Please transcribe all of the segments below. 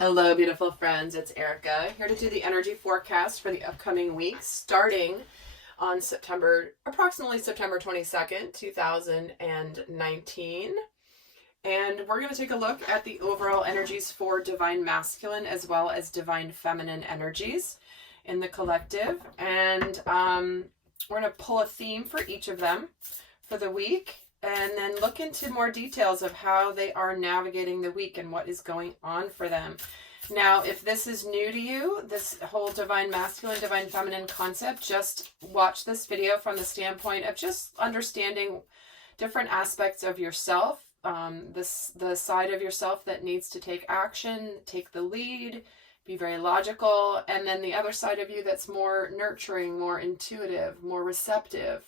Hello, beautiful friends. It's Erika here to do the energy forecast for the upcoming week, starting on approximately September 22nd, 2019. And we're going to take a look at the overall energies for divine masculine as well as divine feminine energies in the collective. And we're going to pull a theme for each of them for the week, and then look into more details of how they are navigating the week and what is going on for them. Now, if this is new to you, this whole divine masculine, divine feminine concept, just watch this video from the standpoint of just understanding different aspects of yourself, the side of yourself that needs to take action, take the lead, be very logical, and then the other side of you that's more nurturing, more intuitive, more receptive.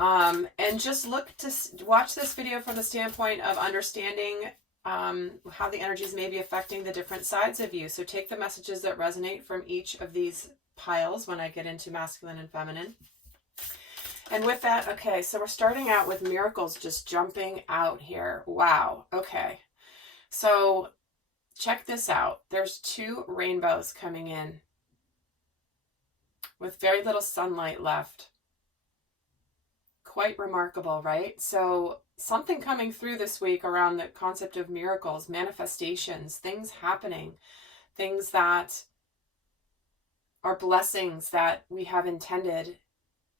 And just watch this video from the standpoint of understanding how the energies may be affecting the different sides of you. So take the messages that resonate from each of these piles when I get into masculine and feminine. And with that, okay, so we're starting out with miracles just jumping out here. Wow. Okay. So check this out. There's 2 rainbows coming in with very little sunlight left. Quite remarkable, right? So something coming through this week around the concept of miracles, manifestations, things happening, things that are blessings that we have intended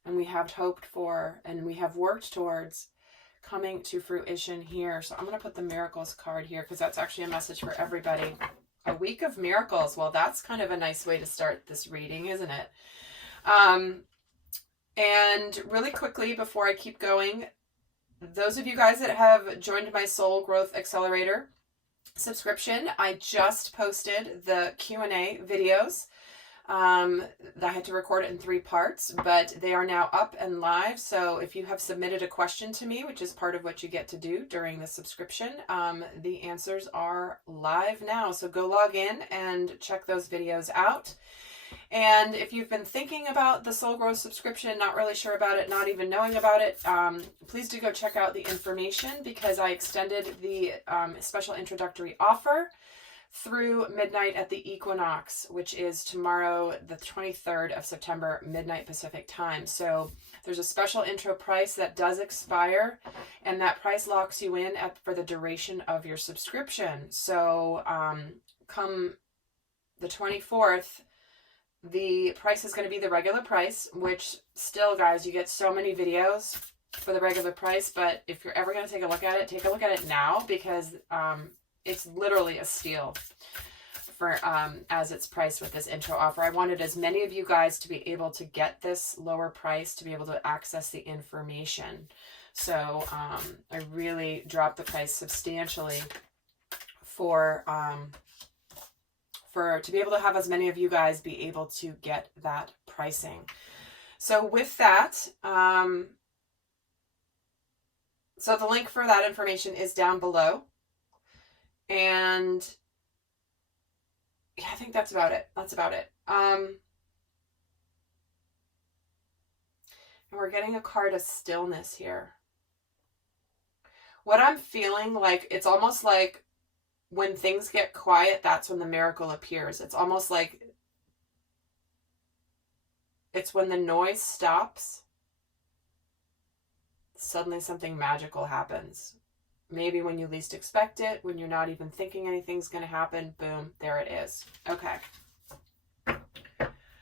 and we have hoped for and we have worked towards coming to fruition here. So I'm going to put the miracles card here because that's actually a message for everybody. A week of miracles. Well, that's kind of a nice way to start this reading, isn't it? And really quickly, before I keep going, those of you guys that have joined my Soul Growth Accelerator subscription, I just posted the Q&A videos. I had to record it in 3 parts, but they are now up and live. So if you have submitted a question to me, which is part of what you get to do during the subscription, the answers are live now. So go log in and check those videos out. And if you've been thinking about the Soul Growth subscription, not really sure about it, not even knowing about it, please do go check out the information because I extended the special introductory offer through midnight at the equinox, which is tomorrow, the 23rd of September, midnight Pacific time. So there's a special intro price that does expire, and that price locks you in for the duration of your subscription. So come the 24th, the price is going to be the regular price, which still, guys, you get so many videos for the regular price. But if you're ever going to take a look at it, take a look at it now because it's literally a steal for as it's priced with this intro offer. I wanted as many of you guys to be able to get this lower price to be able to access the information. So I really dropped the price substantially to be able to have as many of you guys be able to get that pricing. So with that, so the link for that information is down below. And yeah, I think that's about it. And we're getting a card of stillness here. What I'm feeling like, it's almost like when things get quiet, that's when the miracle appears. It's almost like it's when the noise stops, suddenly something magical happens. Maybe when you least expect it, when you're not even thinking anything's going to happen, boom, there it is. Okay.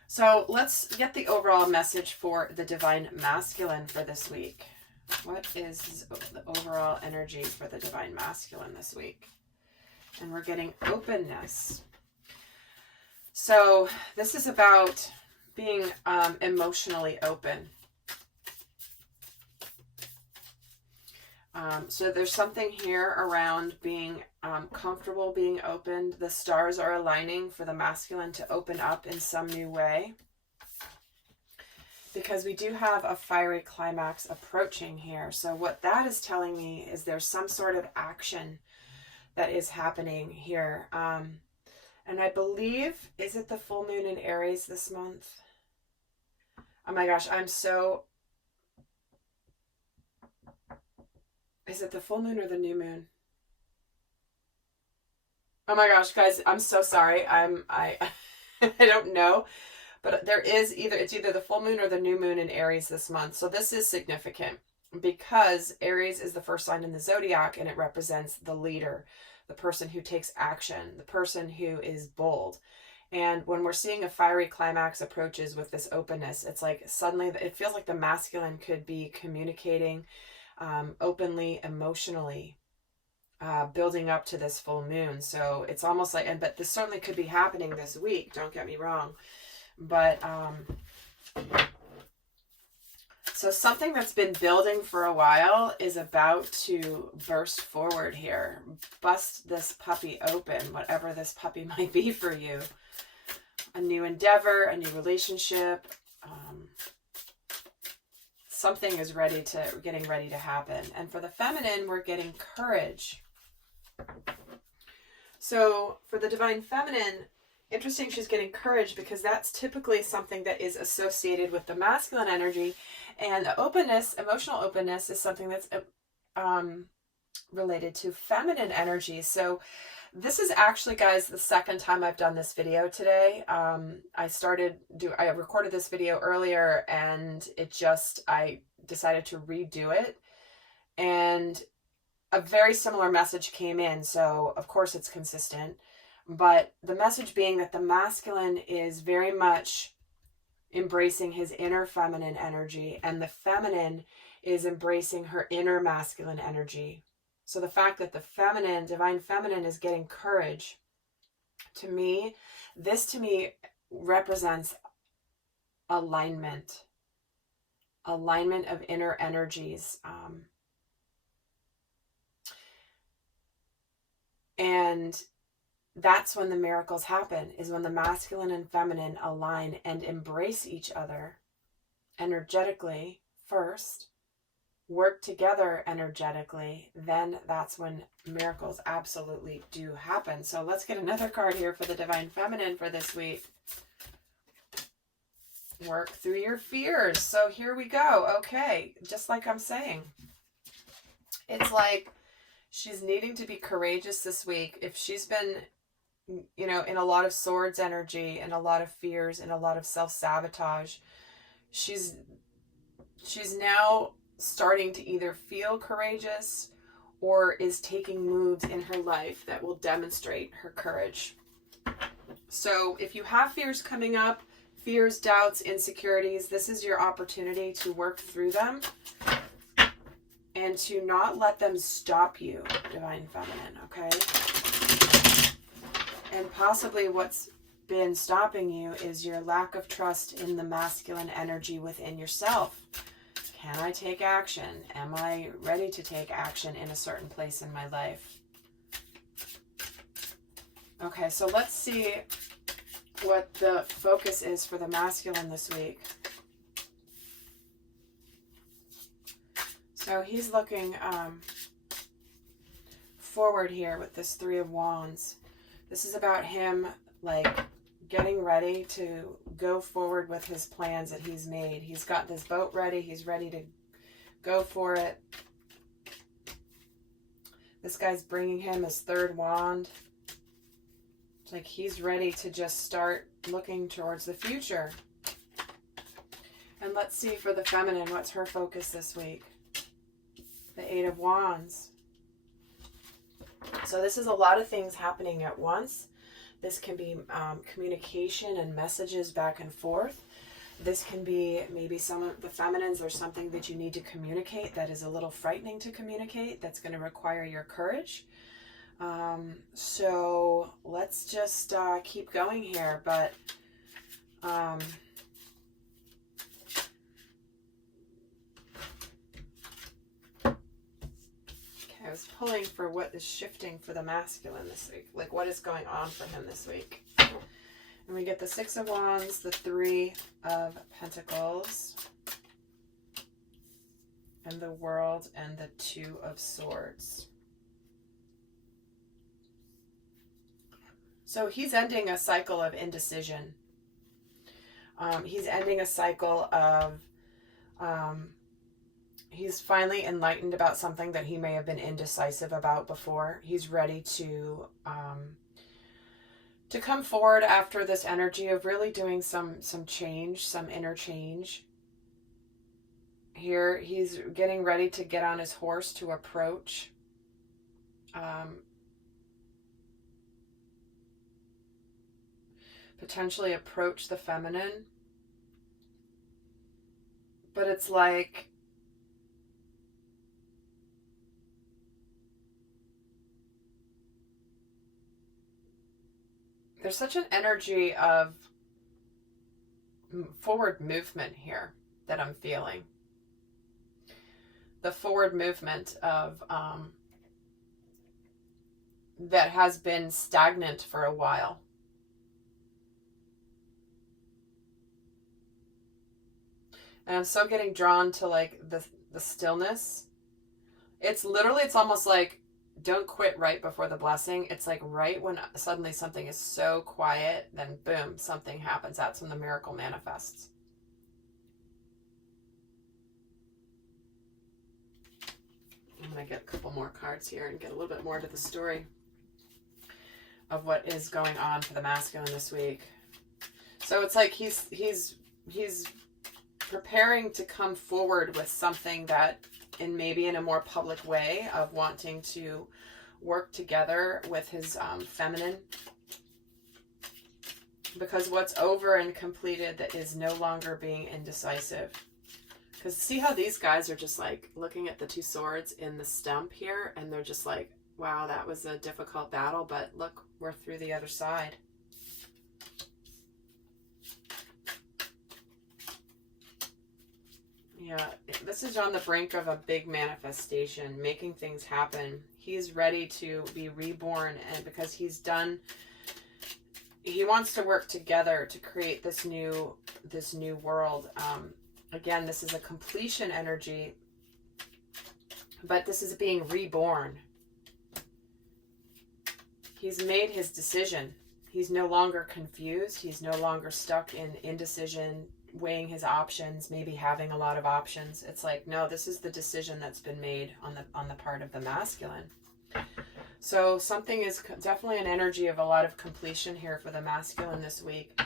So let's get the overall message for the divine masculine for this week. What is the overall energy for the divine masculine this week? And we're getting openness. So this is about being emotionally open. So there's something here around being comfortable being opened. The stars are aligning for the masculine to open up in some new way. Because we do have a fiery climax approaching here. So what that is telling me is there's some sort of action that is happening here. And I believe, is it the full moon in Aries this month? Oh my gosh, is it the full moon or the new moon? Oh my gosh, guys, I'm so sorry. I don't know, but it's either the full moon or the new moon in Aries this month. So this is significant because Aries is the first sign in the zodiac and it represents the leader, the person who takes action, the person who is bold. And when we're seeing a fiery climax approaches with this openness, it's like suddenly it feels like the masculine could be communicating openly, emotionally, building up to this full moon. So it's almost like, but this certainly could be happening this week, don't get me wrong. But so something that's been building for a while is about to burst forward here. Bust this puppy open, whatever this puppy might be for you. A new endeavor, a new relationship. Something is getting ready to happen. And for the feminine, we're getting courage. So for the divine feminine, interesting, she's getting courage because that's typically something that is associated with the masculine energy, and the openness, emotional openness, is something that's related to feminine energy. So this is actually, guys, the second time I've done this video today. I recorded this video earlier and I decided to redo it, and a very similar message came in. So of course it's consistent, but the message being that the masculine is very much embracing his inner feminine energy, and the feminine is embracing her inner masculine energy. So the fact that the feminine, divine feminine, is getting courage, to me represents alignment of inner energies. And that's when the miracles happen, is when the masculine and feminine align and embrace each other energetically first, work together energetically, then that's when miracles absolutely do happen. So let's get another card here for the divine feminine for this week. Work through your fears. So here we go. Okay, just like I'm saying, it's like she's needing to be courageous this week. If she's been, in a lot of swords energy and a lot of fears and a lot of self-sabotage, she's now starting to either feel courageous or is taking moves in her life that will demonstrate her courage. So if you have fears coming up, fears, doubts, insecurities, this is your opportunity to work through them and to not let them stop you, divine feminine, okay? And possibly what's been stopping you is your lack of trust in the masculine energy within yourself. Can I take action? Am I ready to take action in a certain place in my life? Okay, so let's see what the focus is for the masculine this week. So he's looking forward here with this Three of Wands. This is about him, like, getting ready to go forward with his plans that he's made. He's got this boat ready. He's ready to go for it. This guy's bringing him his third wand. It's like he's ready to just start looking towards the future. And let's see for the feminine, what's her focus this week? The Eight of Wands. So this is a lot of things happening at once. This can be communication and messages back and forth. This can be maybe some of the feminines, there's something that you need to communicate that is a little frightening to communicate, that's going to require your courage. So let's just keep going here. But I was pulling for what is shifting for the masculine this week. Like, what is going on for him this week? And we get the Six of Wands, the Three of Pentacles, and the World, and the Two of Swords. So he's ending a cycle of indecision. He's ending a cycle of... he's finally enlightened about something that he may have been indecisive about before. He's ready to to come forward after this energy of really doing some change, some inner change. Here, he's getting ready to get on his horse to approach. Potentially approach the feminine. But it's like there's such an energy of forward movement here that I'm feeling. The forward movement of that has been stagnant for a while. And I'm so getting drawn to like the stillness. It's literally, it's almost like don't quit right before the blessing. It's like right when suddenly something is so quiet, then boom, something happens. That's when the miracle manifests. I'm going to get a couple more cards here and get a little bit more to the story of what is going on for the masculine this week. So it's like he's preparing to come forward with something that maybe in a more public way of wanting to work together with his feminine, because what's over and completed that is no longer being indecisive. Because see how these guys are just like looking at the two swords in the stump here, and they're just like, wow, that was a difficult battle, but look, we're through the other side. Yeah, this is on the brink of a big manifestation, making things happen. He's ready to be reborn, and because he's done, he wants to work together to create this new world. Again, this is a completion energy, but this is being reborn. He's made his decision. He's no longer confused. He's no longer stuck in indecision, weighing his options, maybe having a lot of options. It's like, no, this is the decision that's been made on the part of the masculine. So something is definitely an energy of a lot of completion here for the masculine this week,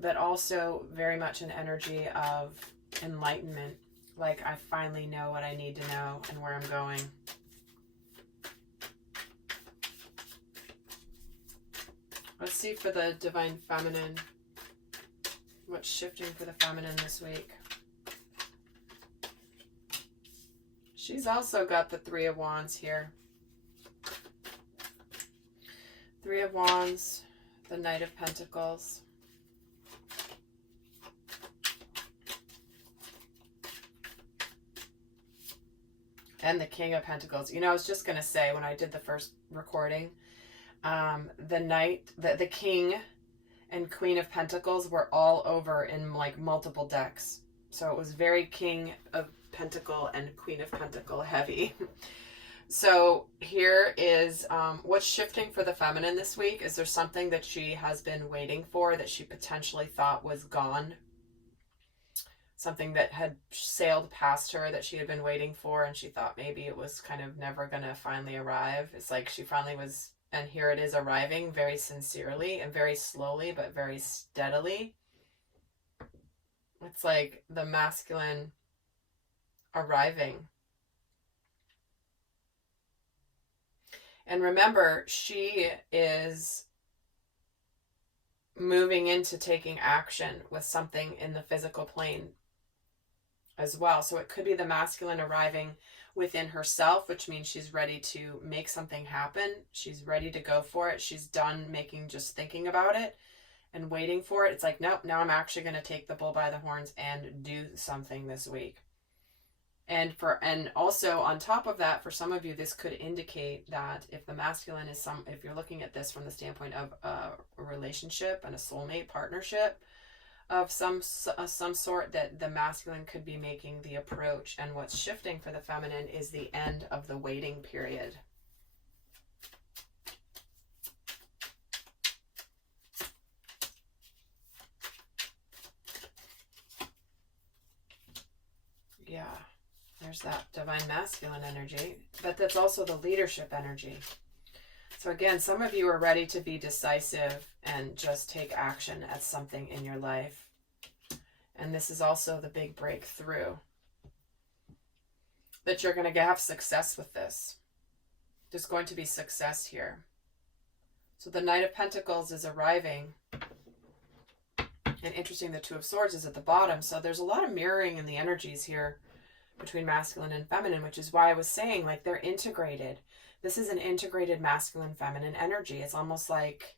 but also very much an energy of enlightenment. Like, I finally know what I need to know and where I'm going. Let's see for the divine feminine. What's shifting for the feminine this week? She's also got the Three of Wands here. Three of Wands, the Knight of Pentacles. And the King of Pentacles. You know, I was just going to say when I did the first recording, the Knight, the King and Queen of Pentacles were all over in like multiple decks. So it was very King of Pentacle and Queen of Pentacle heavy. So here is what's shifting for the feminine this week. Is there something that she has been waiting for that she potentially thought was gone? Something that had sailed past her that she had been waiting for, and she thought maybe it was kind of never going to finally arrive. It's like she finally was, and here it is arriving very sincerely and very slowly, but very steadily. It's like the masculine arriving. And remember, she is moving into taking action with something in the physical plane as well. So it could be the masculine arriving within herself, which means she's ready to make something happen. She's ready to go for it. She's done just thinking about it and waiting for it. It's like, nope, now I'm actually going to take the bull by the horns and do something this week. And also on top of that, for some of you, this could indicate that if the masculine is if you're looking at this from the standpoint of a relationship and a soulmate partnership of some sort, that the masculine could be making the approach. And what's shifting for the feminine is the end of the waiting period. Yeah. There's that divine masculine energy, but that's also the leadership energy. So again, some of you are ready to be decisive and just take action at something in your life. And this is also the big breakthrough, that you're going to have success with this. There's going to be success here. So the Knight of Pentacles is arriving. And interesting, the Two of Swords is at the bottom. So there's a lot of mirroring in the energies here between masculine and feminine, which is why I was saying, like, they're integrated. This is an integrated masculine feminine energy. It's almost like,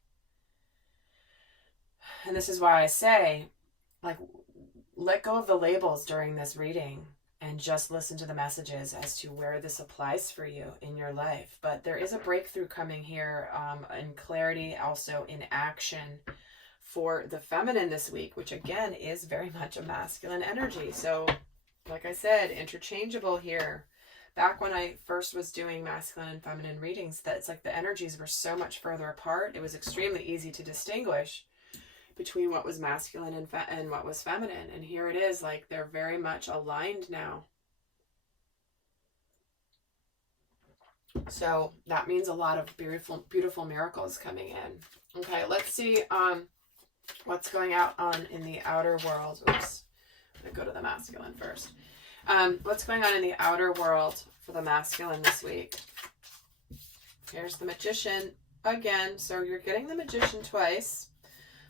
and this is why I say, like, let go of the labels during this reading and just listen to the messages as to where this applies for you in your life. But there is a breakthrough coming here, in clarity, also in action for the feminine this week, which again is very much a masculine energy. So like I said, interchangeable here. Back when I first was doing masculine and feminine readings, that's like the energies were so much further apart. It was extremely easy to distinguish between what was masculine and what was feminine. And here it is, like they're very much aligned now. So that means a lot of beautiful, beautiful miracles coming in. Okay, let's see what's going on in the outer world. Oops, I'm going to go to the masculine first. What's going on in the outer world for the masculine this week? Here's the Magician again. So you're getting the Magician twice.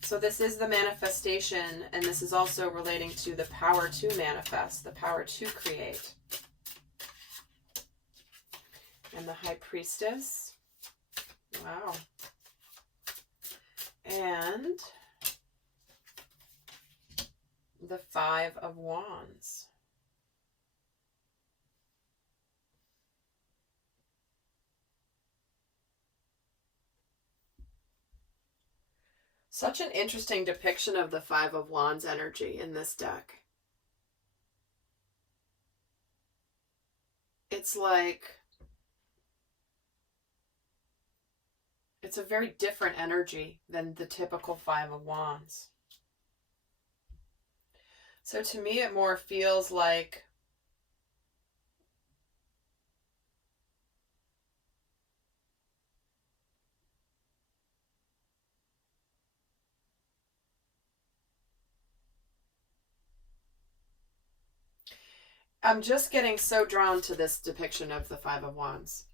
So this is the manifestation, and this is also relating to the power to manifest, the power to create. And the High Priestess. Wow. And the Five of Wands. Such an interesting depiction of the Five of Wands energy in this deck. It's like, it's a very different energy than the typical Five of Wands. So to me, it more feels like I'm just getting so drawn to this depiction of the Five of Wands.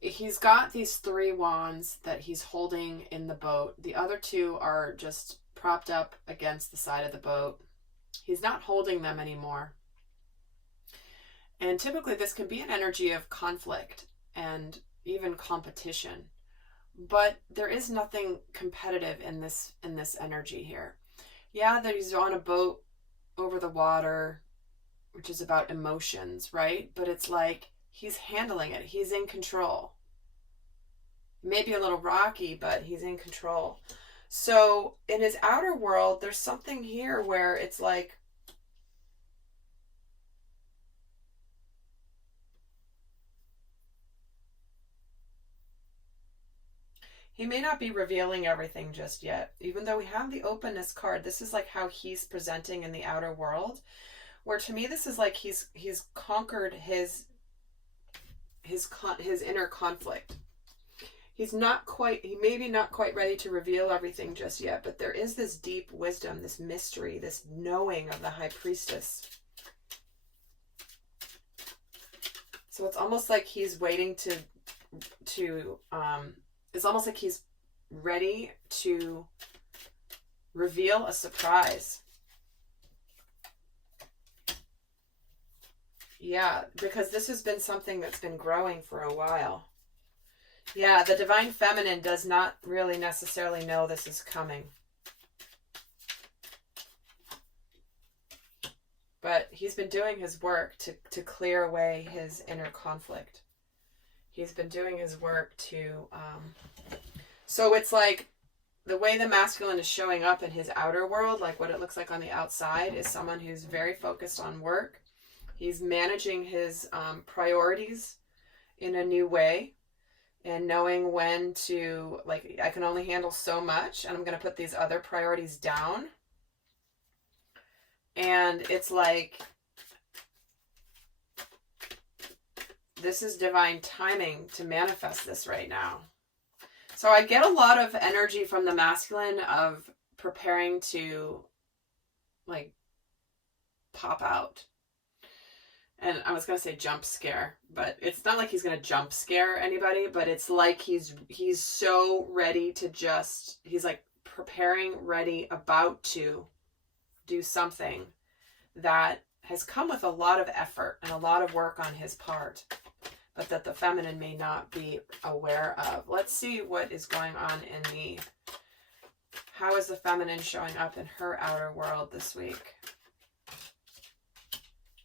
He's got these three wands that he's holding in the boat. The other two are just propped up against the side of the boat. He's not holding them anymore. And typically this can be an energy of conflict and even competition. But there is nothing competitive in this energy here. Yeah, that he's on a boat over the water, which is about emotions, right? But it's like he's handling it. He's in control. Maybe a little rocky, but he's in control. So in his outer world, there's something here where it's like, he may not be revealing everything just yet. Even though we have the openness card, this is like how he's presenting in the outer world. Where to me, this is like he's conquered his inner conflict. He may be not quite ready to reveal everything just yet, but there is this deep wisdom, this mystery, this knowing of the High Priestess. So it's almost like he's waiting it's almost like he's ready to reveal a surprise. Yeah, because this has been something that's been growing for a while. Yeah, the Divine Feminine does not really necessarily know this is coming. But he's been doing his work to clear away his inner conflict. He's been doing his work to... So it's like the way the masculine is showing up in his outer world, like what it looks like on the outside, is someone who's very focused on work. He's managing his priorities in a new way and knowing when to, like, I can only handle so much and I'm going to put these other priorities down. And it's like, this is divine timing to manifest this right now. So I get a lot of energy from the masculine of preparing to like pop out. And I was going to say jump scare, but it's not like he's going to jump scare anybody, but it's like he's so ready to just, he's like preparing, ready, about to do something that has come with a lot of effort and a lot of work on his part, but that the feminine may not be aware of. Let's see what is going on in how is the feminine showing up in her outer world this week?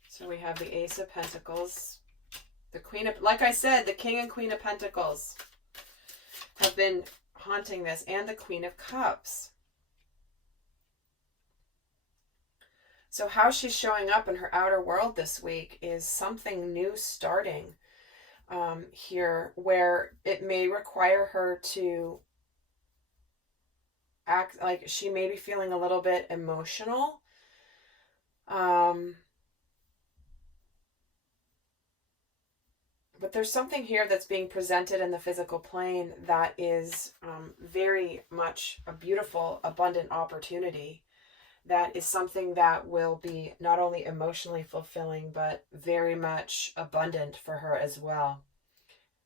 So we have the Ace of Pentacles, the Queen of, like I said, the King and Queen of Pentacles have been haunting this, and the Queen of Cups. So how she's showing up in her outer world this week is something new starting here, where it may require her to act like she may be feeling a little bit emotional. But there's something here that's being presented in the physical plane that is very much a beautiful, abundant opportunity. That is something that will be not only emotionally fulfilling, but very much abundant for her as well.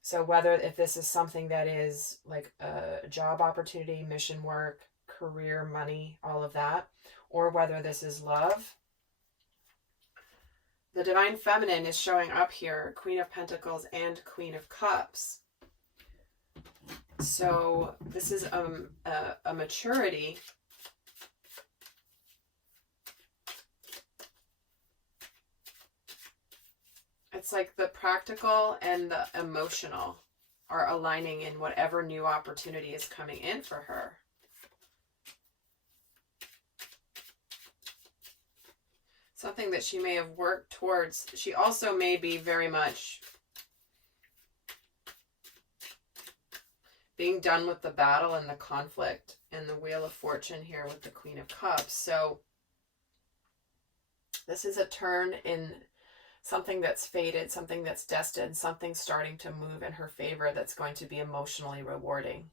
So if this is something that is like a job opportunity, mission work, career, money, all of that, or whether this is love, the Divine Feminine is showing up here, Queen of Pentacles and Queen of Cups. So this is a maturity. It's like the practical and the emotional are aligning in whatever new opportunity is coming in for her. Something that she may have worked towards. She also may be very much being done with the battle and the conflict and the Wheel of Fortune here with the Queen of Cups. So this is a turn in something that's fated, something that's destined, something starting to move in her favor that's going to be emotionally rewarding.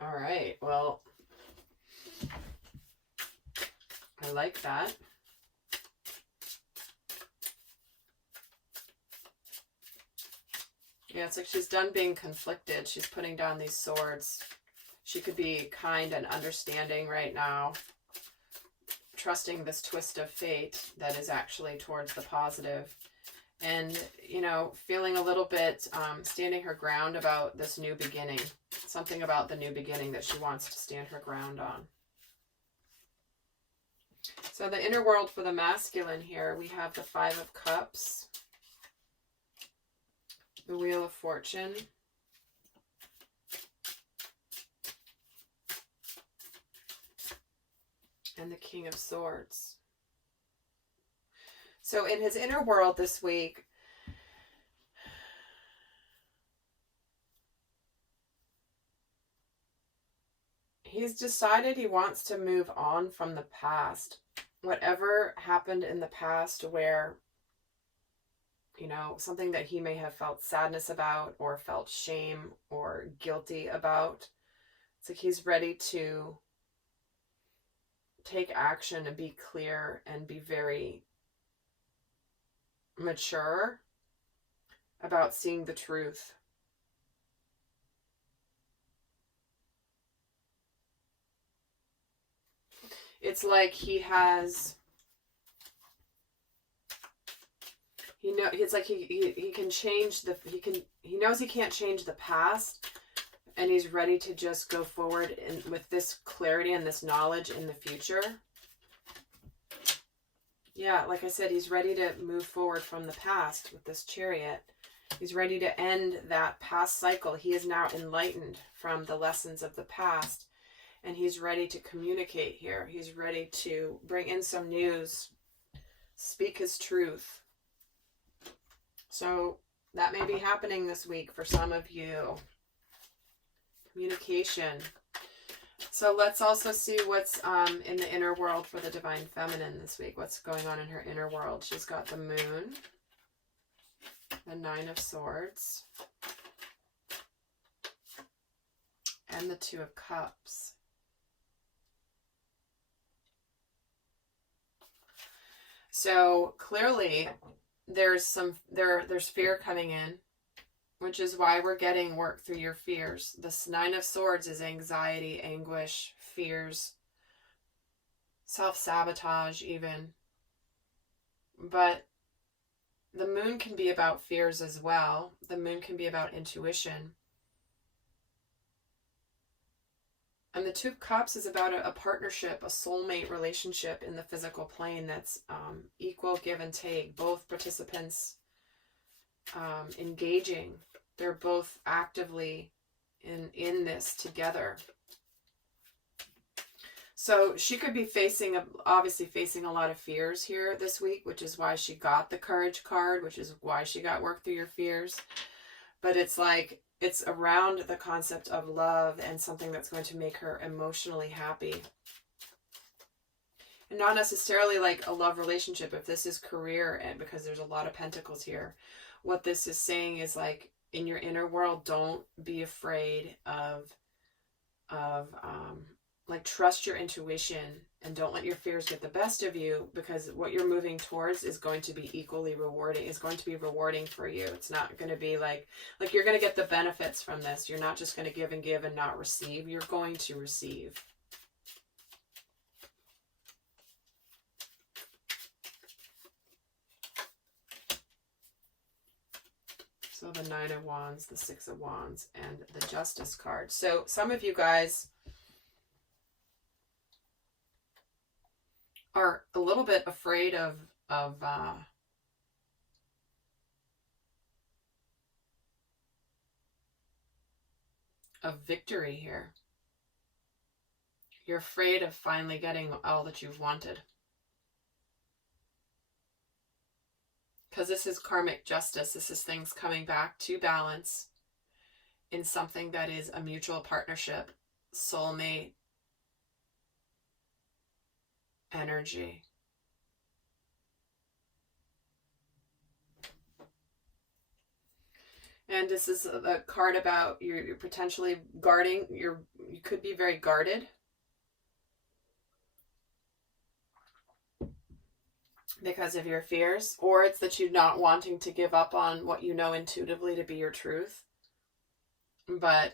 All right, well, I like that. Yeah, it's like she's done being conflicted. She's putting down these swords. She could be kind and understanding right now, trusting this twist of fate that is actually towards the positive. And, you know, feeling a little bit, standing her ground about this new beginning. Something about the new beginning that she wants to stand her ground on. So the inner world for the masculine here, we have the Five of Cups, the Wheel of Fortune, and the King of Swords. So in his inner world this week, he's decided he wants to move on from the past. Whatever happened in the past where, you know, something that he may have felt sadness about or felt shame or guilty about. It's like he's ready to take action and be clear and be very mature about seeing the truth. It's like it's like he can change he knows he can't change the past, and he's ready to just go forward with this clarity and this knowledge in the future. Yeah, like I said, he's ready to move forward from the past with this Chariot. He's ready to end that past cycle. He is now enlightened from the lessons of the past, and he's ready to communicate here. He's ready to bring in some news, speak his truth. So that may be happening this week for some of you. Communication. So let's also see what's in the inner world for the Divine Feminine this week. What's going on in her inner world? She's got the Moon, the Nine of Swords, and the Two of Cups. So clearly there's fear coming in, which is why we're getting work through your fears. This Nine of Swords is anxiety, anguish, fears, self-sabotage even. But the moon can be about fears as well. The moon can be about intuition. And the Two of Cups is about a partnership, a soulmate relationship in the physical plane that's equal give and take. Both participants engaging. They're both actively in this together. So she could be obviously facing a lot of fears here this week, which is why she got the Courage card, which is why she got work through your fears. But it's like, it's around the concept of love and something that's going to make her emotionally happy. And not necessarily like a love relationship. If this is career, and because there's a lot of pentacles here, what this is saying is like, in your inner world, don't be afraid of like, trust your intuition and don't let your fears get the best of you, because what you're moving towards is going to be equally rewarding. It's going to be rewarding for you. It's not going to be like you're going to get the benefits from this. You're not just going to give and not receive. You're going to receive. So the Nine of Wands, the Six of Wands, and the Justice card. So some of you guys are a little bit afraid of victory here. You're afraid of finally getting all that you've wanted. Because this is karmic justice. This is things coming back to balance in something that is a mutual partnership, soulmate energy. And this is a card about you're potentially guarding. You could be very guarded. Because of your fears. Or it's that you're not wanting to give up on what you know intuitively to be your truth. But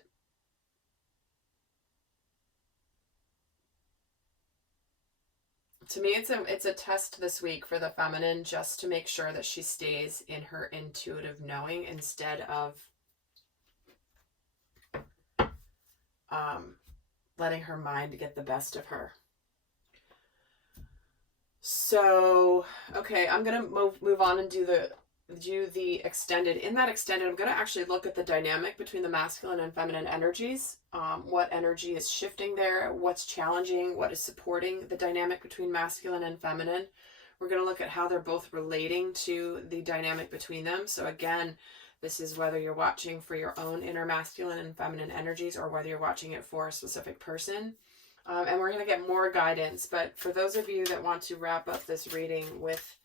to me, it's a test this week for the feminine, just to make sure that she stays in her intuitive knowing instead of letting her mind get the best of her. So, okay, I'm going to move on and do the extended. In that extended, I'm going to actually look at the dynamic between the masculine and feminine energies. What energy is shifting there, what's challenging, what is supporting the dynamic between masculine and feminine. We're going to look at how they're both relating to the dynamic between them. So again, this is whether you're watching for your own inner masculine and feminine energies or whether you're watching it for a specific person. And we're going to get more guidance. But for those of you that want to wrap up this reading with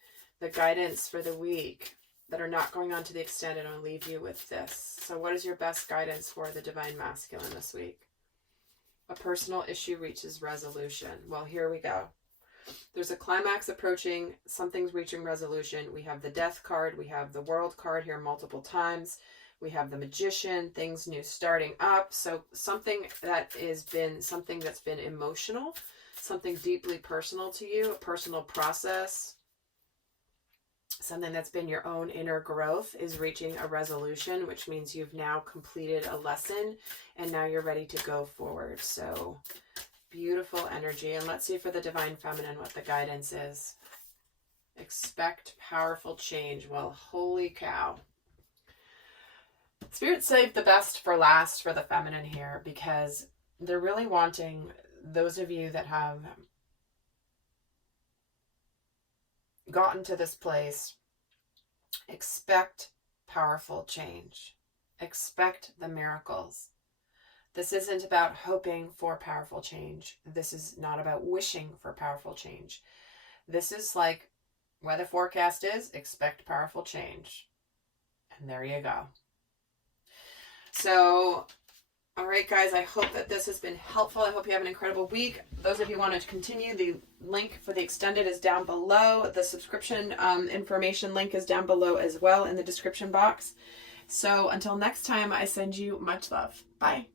the guidance for the week that are not going on to the extended, I'll leave you with this. So what is your best guidance for the divine masculine this week? A personal issue reaches resolution. Well, here we go. There's a climax approaching. Something's reaching resolution. We have the Death card. We have the World card here multiple times. We have the Magician, things new starting up. So something that has been something that's been emotional, something deeply personal to you, a personal process, something that's been your own inner growth is reaching a resolution, which means you've now completed a lesson and now you're ready to go forward. So beautiful energy. And let's see for the divine feminine what the guidance is. Expect powerful change. Well, holy cow. Spirit saved the best for last for the feminine here, because they're really wanting those of you that have gotten to this place, expect powerful change. Expect the miracles. This isn't about hoping for powerful change. This is not about wishing for powerful change. This is like weather forecast is, expect powerful change. And there you go. So, all right, guys, I hope that this has been helpful. I hope you have an incredible week. Those of you who want to continue, the link for the extended is down below. The subscription information link is down below as well in the description box. So until next time, I send you much love. Bye.